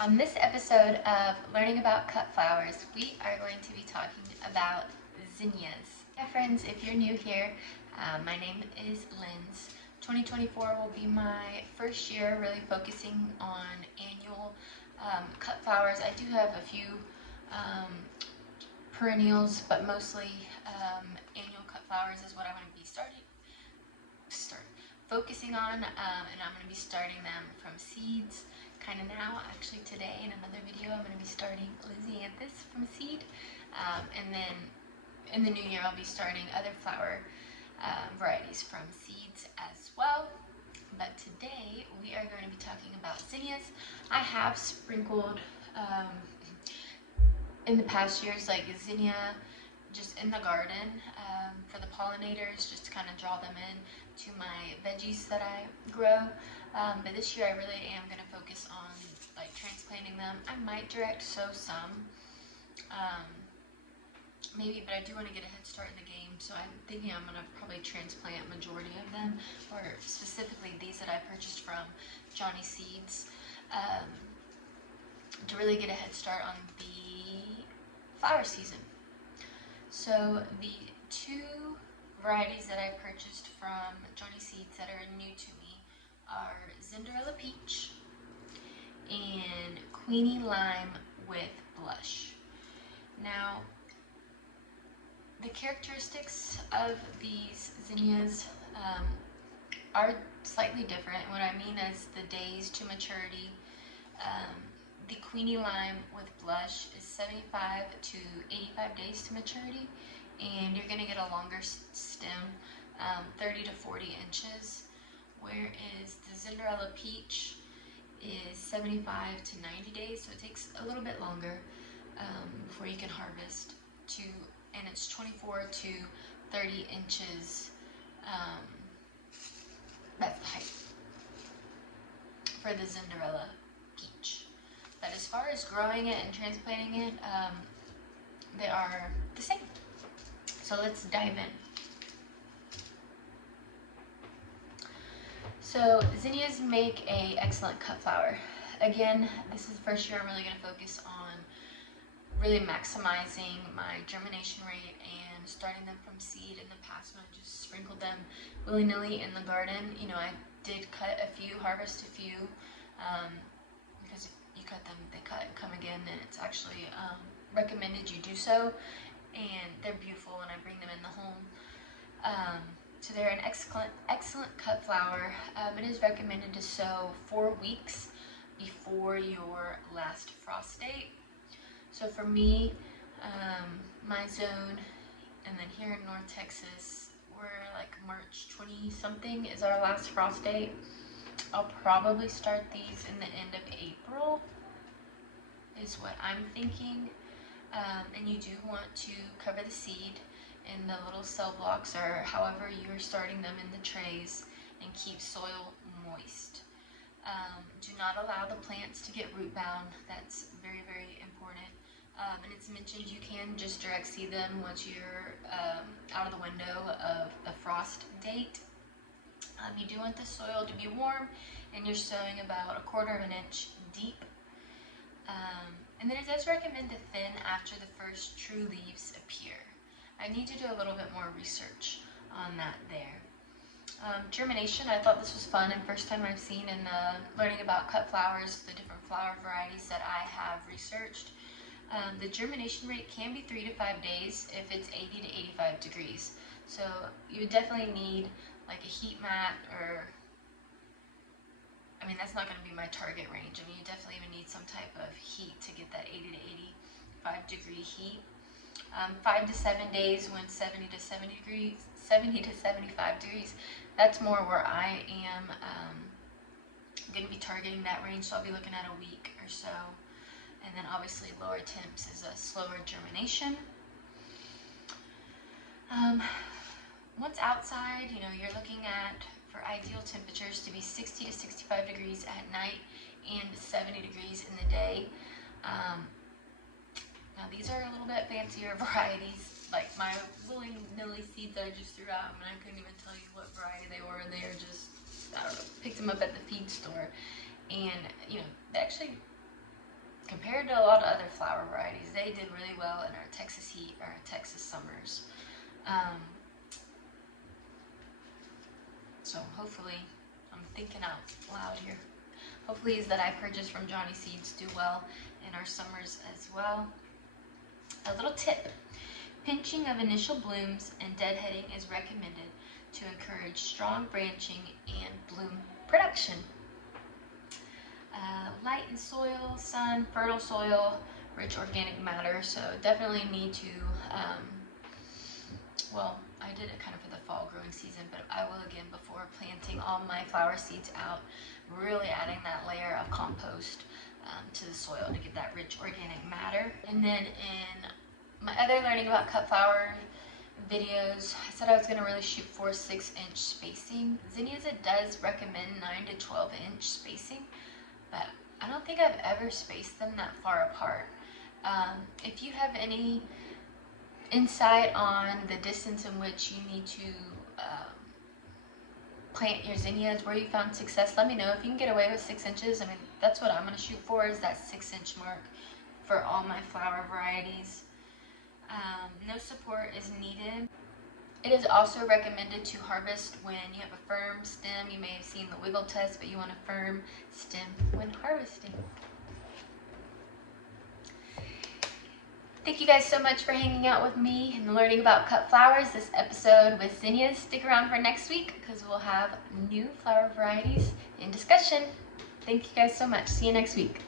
On this episode of Learning About Cut Flowers, we are going to be talking about zinnias. Hi friends, if you're new here, my name is Linz. 2024 will be my first year really focusing on annual cut flowers. I do have a few perennials, but mostly annual cut flowers is what I'm going to be focusing on, and I'm going to be starting them from seeds kind of now. Actually today in another video I'm going to be starting Zinnias from seed, and then in the new year I'll be starting other flower varieties from seeds as well. But today we are going to be talking about zinnias. I have sprinkled in the past years like zinnia just in the garden for the pollinators, just to kind of draw them in to my veggies that I grow. But this year I really am going to focus on like transplanting them. I might direct sow some, maybe, but I do want to get a head start in the game, so I'm thinking I'm going to probably transplant majority of them, or specifically these that I purchased from Johnny Seeds, to really get a head start on the flower season. So the two varieties that I purchased from Johnny Seeds that are new to me are Zinderella Peach and Queeny Lime with Blush. Now, the characteristics of these zinnias are slightly different. What I mean is the days to maturity. The Queeny Lime with Blush is 75 to 85 days to maturity, and you're going to get a longer stem, 30 to 40 inches, whereas the Zinderella Peach is 75 to 90 days, so it takes a little bit longer before you can harvest, and it's 24 to 30 inches, that's the height for the Zinderella Peach. But as far as growing it and transplanting it, they are the same. So let's dive in. So zinnias make an excellent cut flower. Again, this is the first year I'm really going to focus on really maximizing my germination rate and starting them from seed. In the past, when I just sprinkled them willy-nilly in the garden, you know, I did cut a few, harvest a few, because if you cut them, they cut and come again, and it's actually recommended you do so, and they're beautiful when I bring them in the home. So they're an excellent cut flower. It is recommended to sow 4 weeks before your last frost date. So for me, my zone, and then here in North Texas, we're like March 20 something is our last frost date. I'll probably start these in the end of April is what I'm thinking. And you do want to cover the seed in the little cell blocks, or however you're starting them in the trays, and keep soil moist. Do not allow the plants to get root bound. That's very, very important. And it's mentioned you can just direct seed them once you're out of the window of the frost date. You do want the soil to be warm, and you're sowing about 1/4 inch deep. And then it does recommend to thin after the first true leaves appear. I need to do a little bit more research on that there. Germination, I thought this was fun, and first time I've seen in learning about cut flowers, the different flower varieties that I have researched. The germination rate can be 3 to 5 days if it's 80 to 85 degrees. So you would definitely need like a heat mat, or, I mean, that's not going to be my target range. I mean, you definitely even need some type of heat to get that 80 to 85 degree heat. 5 to 7 days when 70 to 75 degrees. That's more where I am going to be targeting that range, so I'll be looking at a week or so. And then obviously lower temps is a slower germination. Once outside, you know, you're looking at, for ideal temperatures, to be 60 to 65 degrees at night and 70 degrees in the day. Now these are a little bit fancier varieties, like my willy-nilly seeds that I just threw out. I mean, I couldn't even tell you what variety they were. They are just, I don't know, picked them up at the feed store. And, you know, they actually compared to a lot of other flower varieties, they did really well in our Texas heat or our Texas summers. So hopefully, I'm thinking out loud here. Hopefully these that I purchased from Johnny Seeds do well in our summers as well. A little tip: pinching of initial blooms and deadheading is recommended to encourage strong branching and bloom production. Light in soil, sun, fertile soil, rich organic matter. So definitely need to, well, I did it kind of for the fall growing season, but I will again before planting all my flower seeds out, really adding that layer of compost to the soil to get that rich organic matter. And then in my other learning about cut flower videos, I said I was going to really shoot for 6-inch spacing. Zinnias does recommend 9 to 12-inch spacing, but I don't think I've ever spaced them that far apart. If you have any insight on the distance in which you need to plant your zinnias, where you found success, let me know. If you can get away with 6 inches, I mean, that's what I'm going to shoot for, is that 6-inch mark for all my flower varieties. No support is needed. It is also recommended to harvest when you have a firm stem. You may have seen the wiggle test, but you want a firm stem when harvesting. Thank you guys so much for hanging out with me and learning about cut flowers this episode with zinnias. Stick around for next week because we'll have new flower varieties in discussion. Thank you guys so much. See you next week.